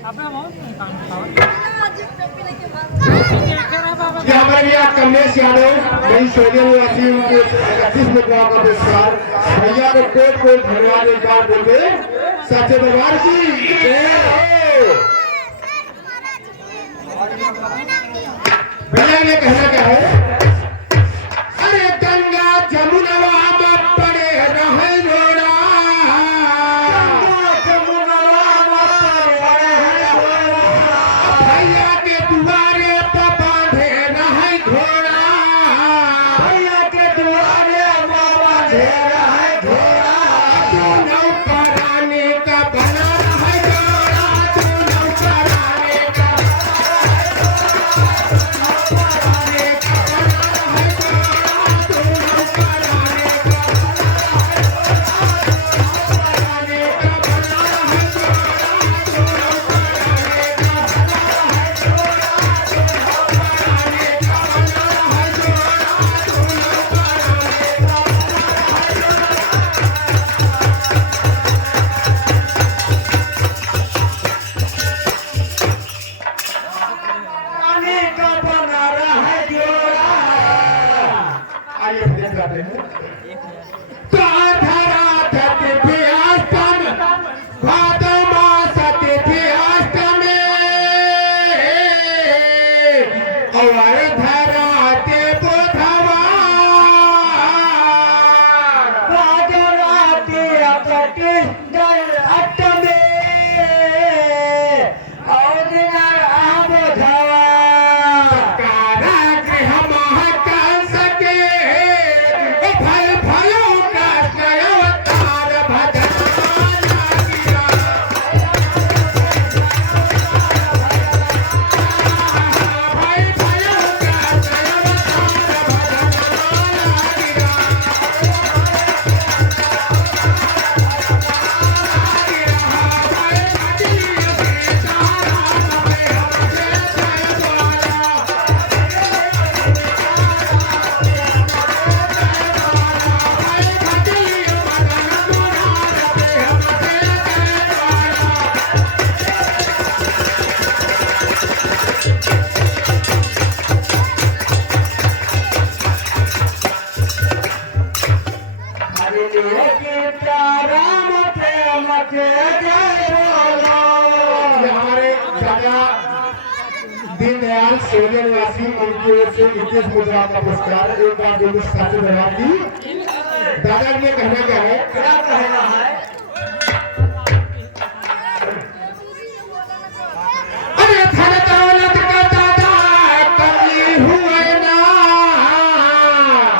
ये हमारे यहाँ कमलेश यादव नई सोनिया निवासी उनके 31 में का पुरस्कार भैया को कोट कोट धन्यवाद एक बार बोलते सच्चे दरबार की जय हो। भैया ने कहना क्या है, अरे गंगा जमुना में पड़े रहे घोड़ा, गंगा जमुना में पड़े रहे घोड़ा, भैया के दुआरे पर बांधे रहे घोड़ा, भैया के दुआरे पर बांधे रहे घोड़ा, तू नौकरानी का बना रहे घोड़ा, तू नौकरानी का दीनदयाल सोनिया निवासी उनकी ओर से 21 मुद्रा का पुरस्कार एक बार दोनों साथी बना दी। दादा ने कहना क्या है, क्या कहना है, अरे धन दौलत का दादा कमी हुए ना,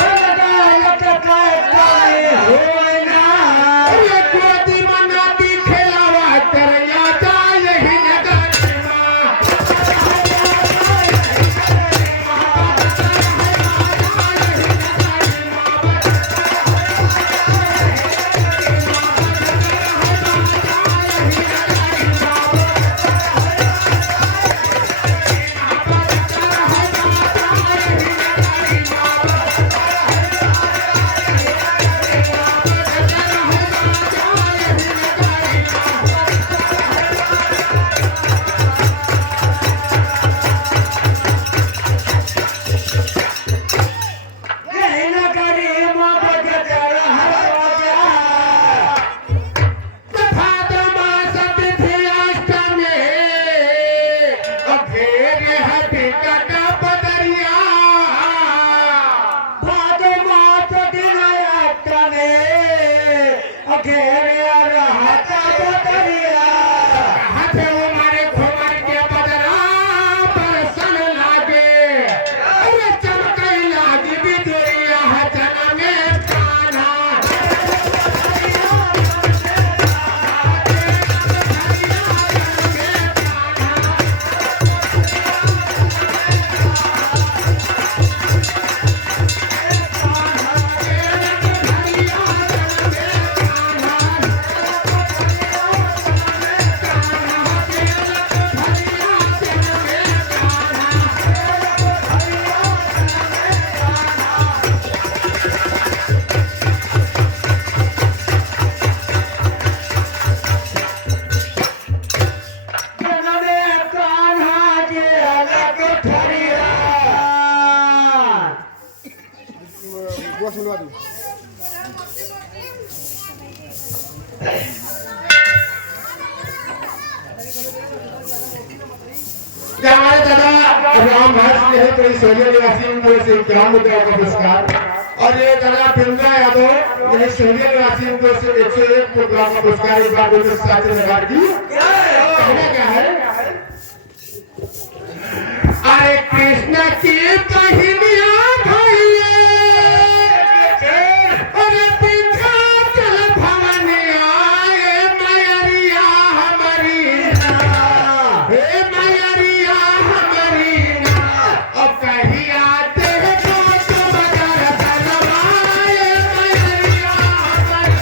धन दौलत का कमी हुए ना, ये गोदी मनाती खेलावा करया जाए ही नगर दादा राम हर्ष ने तो सोने निवासी को से 51 रुपए का पुरस्कार और ये दादा पिंगा यादव ये सोने निवासी को से 101 रुपए का पुरस्कार इस बार उनके साथ लगार की कहना क्या है अरे कृष्ण की बहिनिया भैया अरे विंध्याचल भवनिया ये मैरिया हमारी हे मैरिया हमारी अब कहिया देखो तुम दर्शनवा ये मैरिया हमारी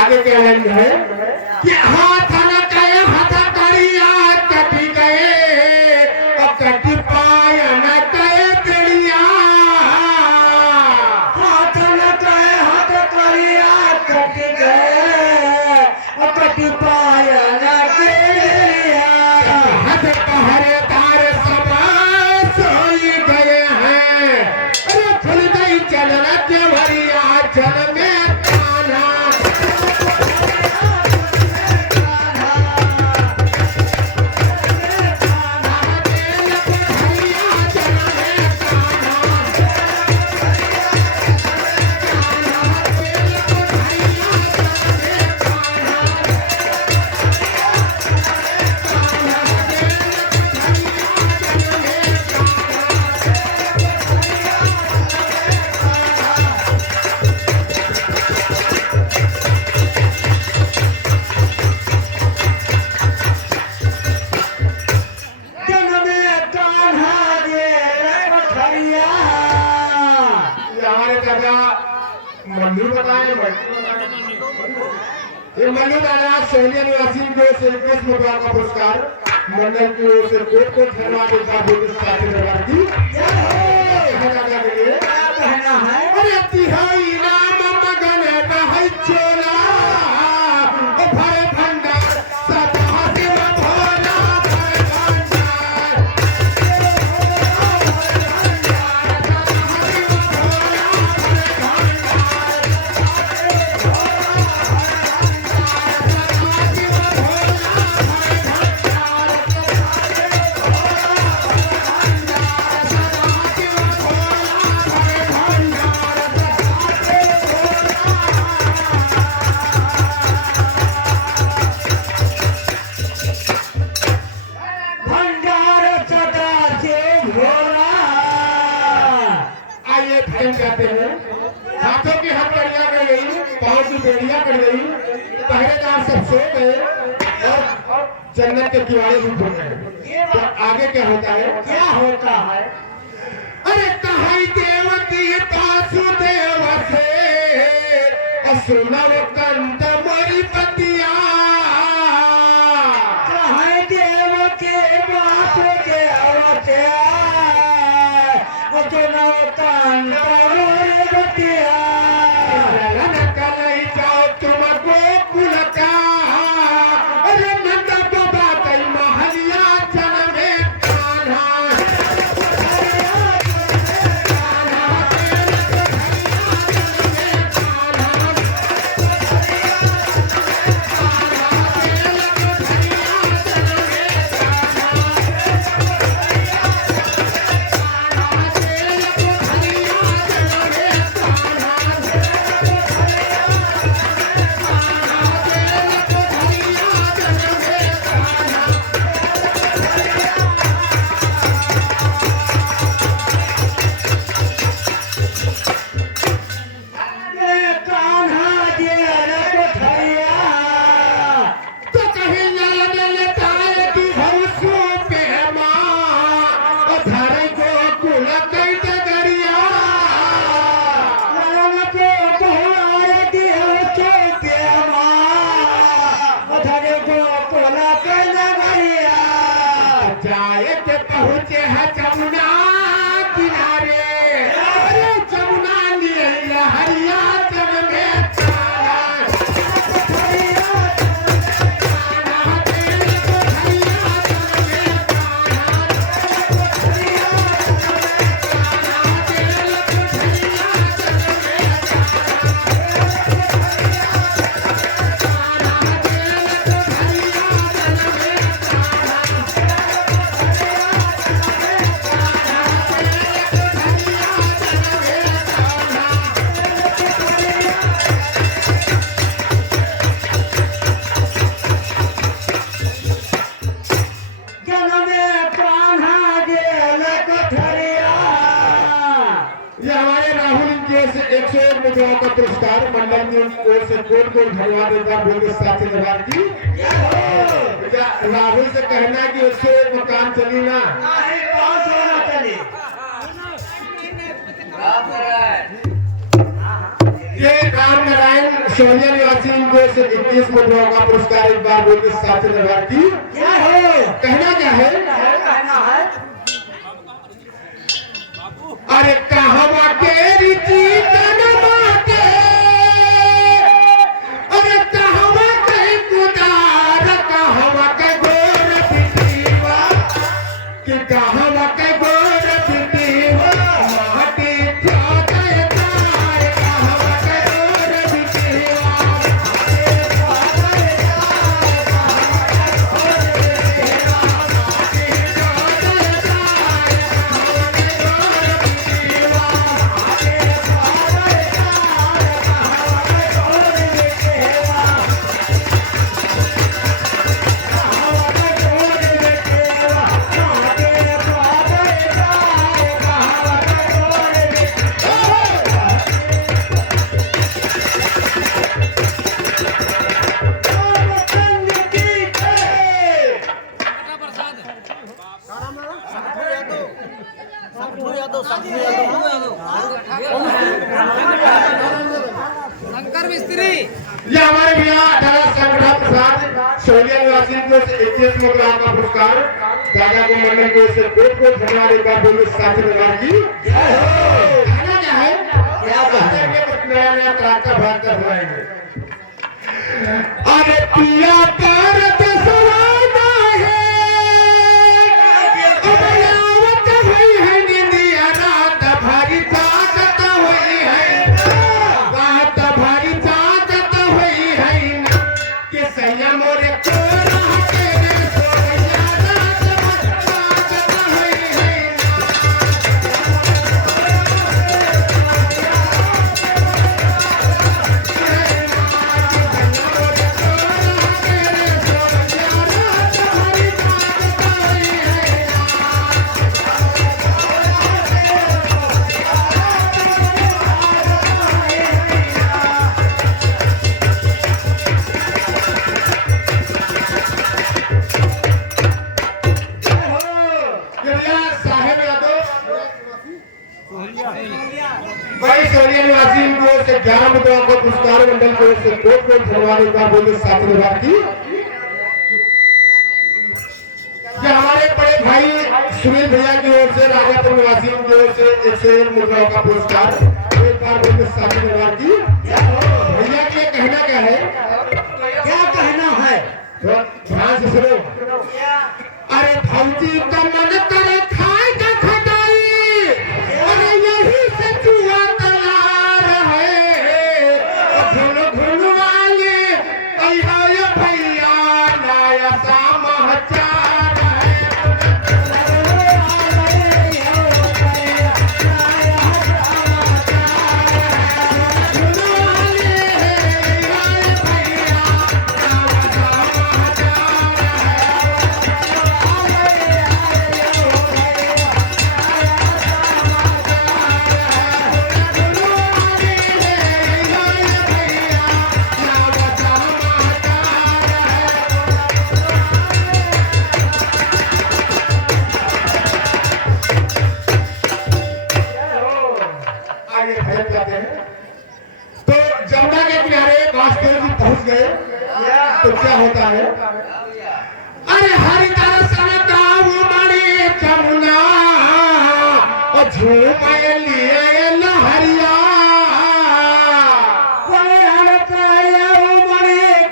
आगे क्या है कि हाथ न गए हाथ करिया कटी गए और कटी पाय न गए पिड़िया हाथ न गए हाथ करिया कटी गए और कटी पाय न पिड़िया हाथ पहरेदार सब सोई गए हैं अरे खुल गई चलना केवरिया जल में मल्लू बताए ये मल्लू दादा सोनिया निवासी को से 21 रुपया का पुरस्कार मंडल की ओर से कोट धन्यवाद देता हूं इस साथी दरबार की जय हो दादा के लिए क्या कहना है अरे तिहाई नाम मगन है चोला ओ भरे भंडार सदा शिव भोला भरे भंडार जाते हैं हाथों की हथकड़ियां कर गई पांव की बेड़ियां कर गई पहरेदार सब सो गए और जन्नत के किवाड़े भी खुल गए तो आगे क्या होता है अरे कहाई देवती वासुदेव से असुनव कंत मरी पतिया कहाई देव के वासुदेव से असुनव कंत मरी पतिया कलई जाओ तुम गोकुल का अरे नंद बाबा कई महलिया जन्म कान्हा धारे को कुला कई डगरिया जाए के पहुँचे है जमुना किनारे अरे जमुना लिए हरिया जग में का पुरस्कार मंडल की ओर से कोट कोट धन्यवाद देता हूँ साथी दरबार की राहुल से कहना कि उससे मकान चली ना ये राम नारायण सोनिया निवासी की ओर से 21 मुद्राओं का पुरस्कार एक बार बोल के साथी दरबार की कहना क्या है अरे कहवा के रीति शंकर मिस्त्री ये हमारे भैया दादा संगठन प्रसाद सोनिया निवासी को 21 मुद्रा का पुरस्कार दादा को मंडल को से कोट कोट धन्यवाद एक बार बोलो साथी दरबार की कहना क्या है क्या कहते हैं कि नया नया तरह का भाग कर रहे हैं अरे पिया पर दसवाना है अब यावत हुई है निंदिया रात भारी ताकत हुई है रात भारी ताकत हुई है कि संयम और कोरा तेरे सोया रात ताकत हुई है भाई सोनिया निवासी को से 11 मुद्राओं को पुरस्कार मंडल को से कोट कोट धन्यवाद एक बार बोले साथी दरबार की ये हमारे बड़े भाई सुनील भैया की ओर से राजापुर निवासी की ओर से 101 मुद्राओं का पुरस्कार एक बार बोले साथी दरबार की भैया के कहना क्या है क्या कहना है तो ध्यान से सुनो अरे भौजी का मन करे खाए का खटाई अरे यही से चूहा तलार है घुन घुन वाले अयो भैया नया समाचार है घुन वाले झूमे लिए लहरिया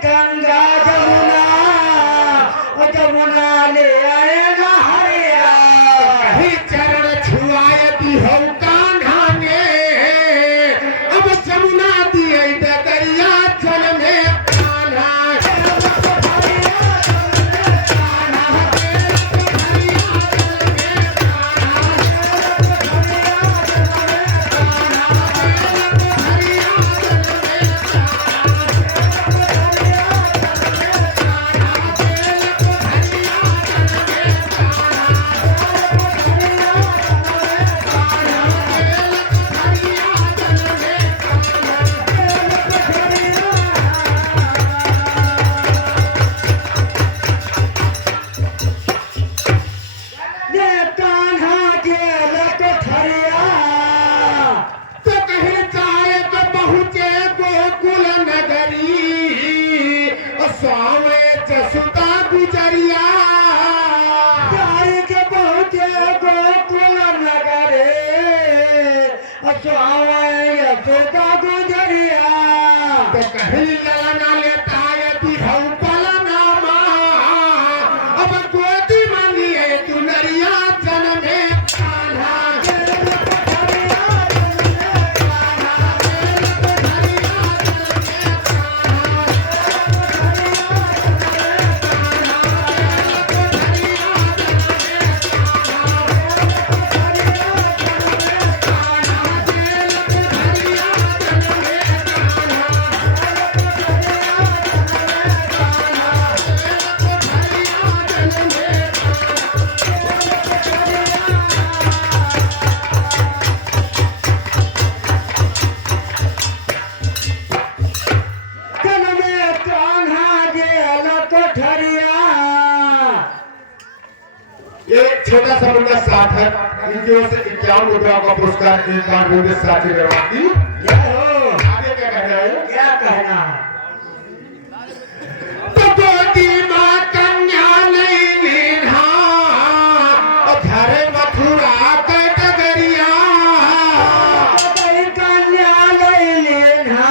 गंगा जमुना ले आए लहरिया कहीं चरण छुआए दी हो कान्हा ने अब जमुना दिए दरिया जल में कान्हा स्वामी जसुदा गुजरिया के पहुँचे गोकुल नगरे स्वामी यशोदा गुजरिया तो कहीं ललना लेता यदि हम पलना माँ अब गोदी मानिए तू नरिया जन्मे कान्हा एक छोटा सा मुद्दा साथ है इनकी ओर से 51 रुपया का पुरस्कार एक बार मुझे साथी करवाती आगे क्या कहना है क्या कहना तो गोदी माँ कन्या नहीं लीना घर मथुरा के डगरिया कन्या नहीं लेना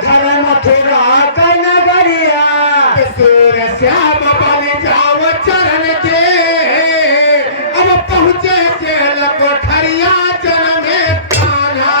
घर मथुरा का नगरिया सूर्य श्याम बन जाओ चरण के अब पहुँचे जेल कोठरिया जन्मे कान्हा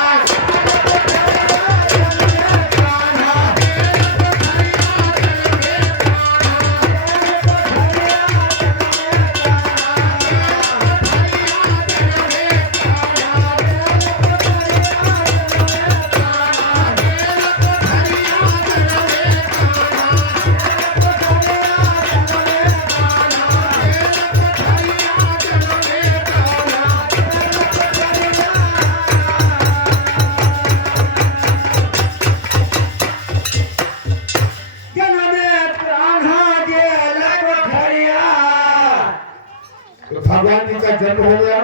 तो भगवान जी का जन्म हो गया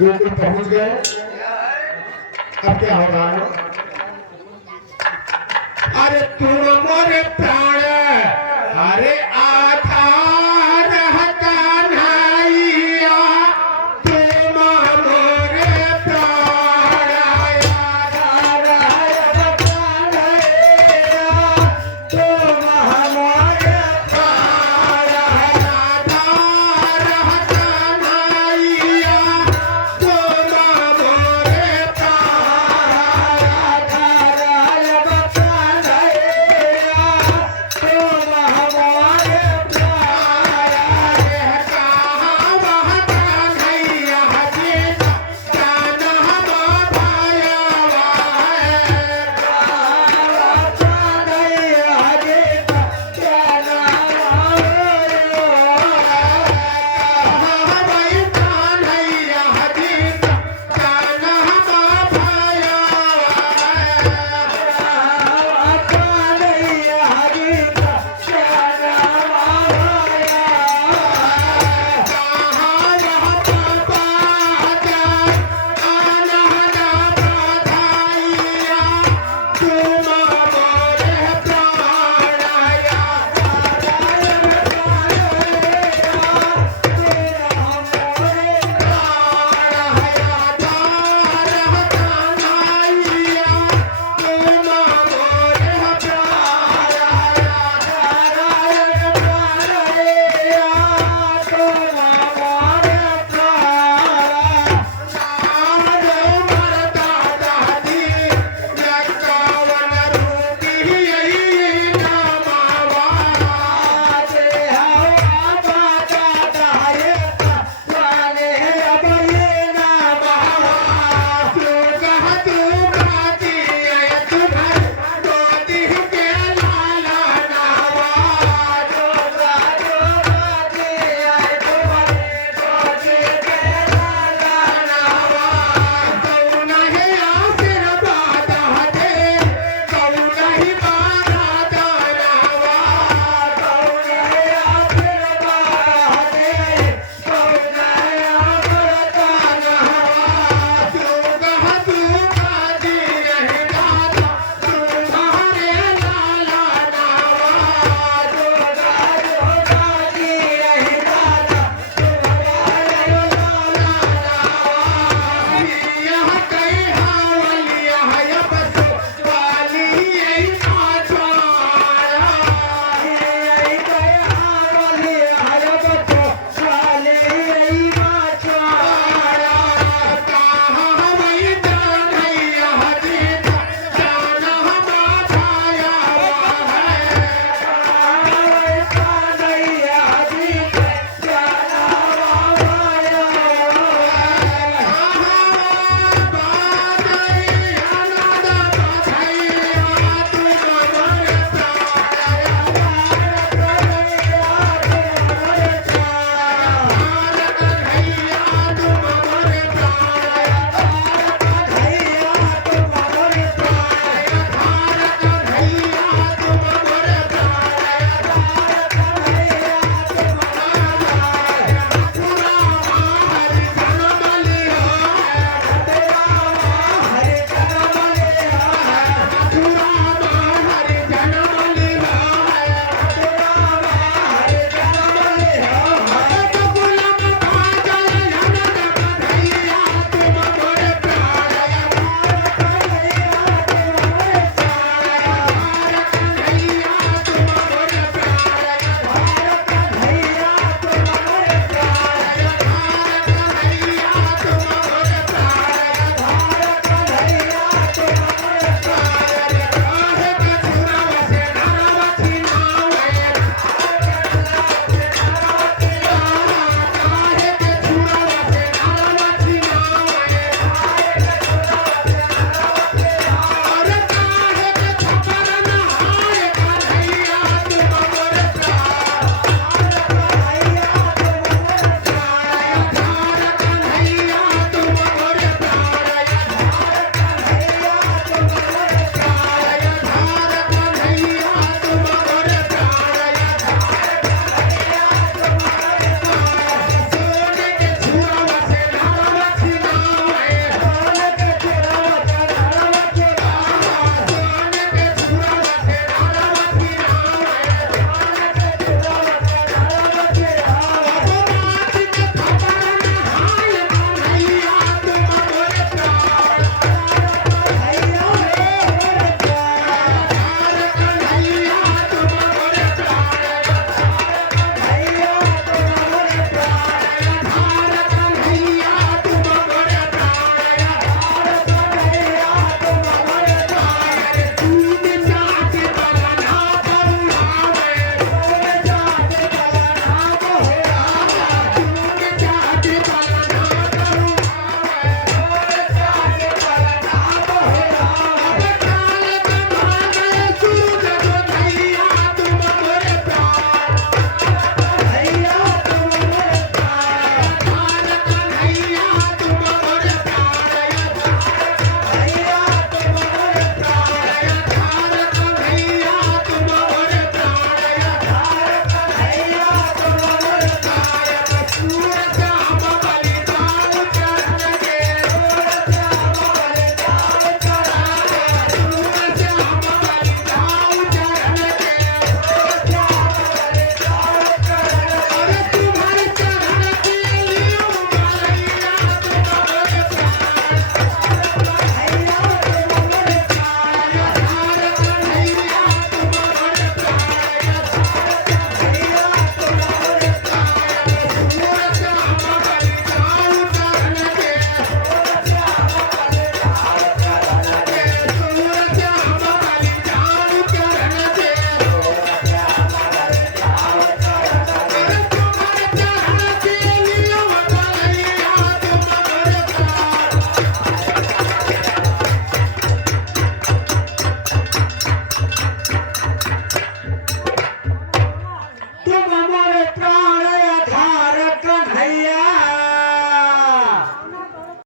गोकुल पहुंच गए अब क्या हो रहा है अरे तुम मोरे प्राण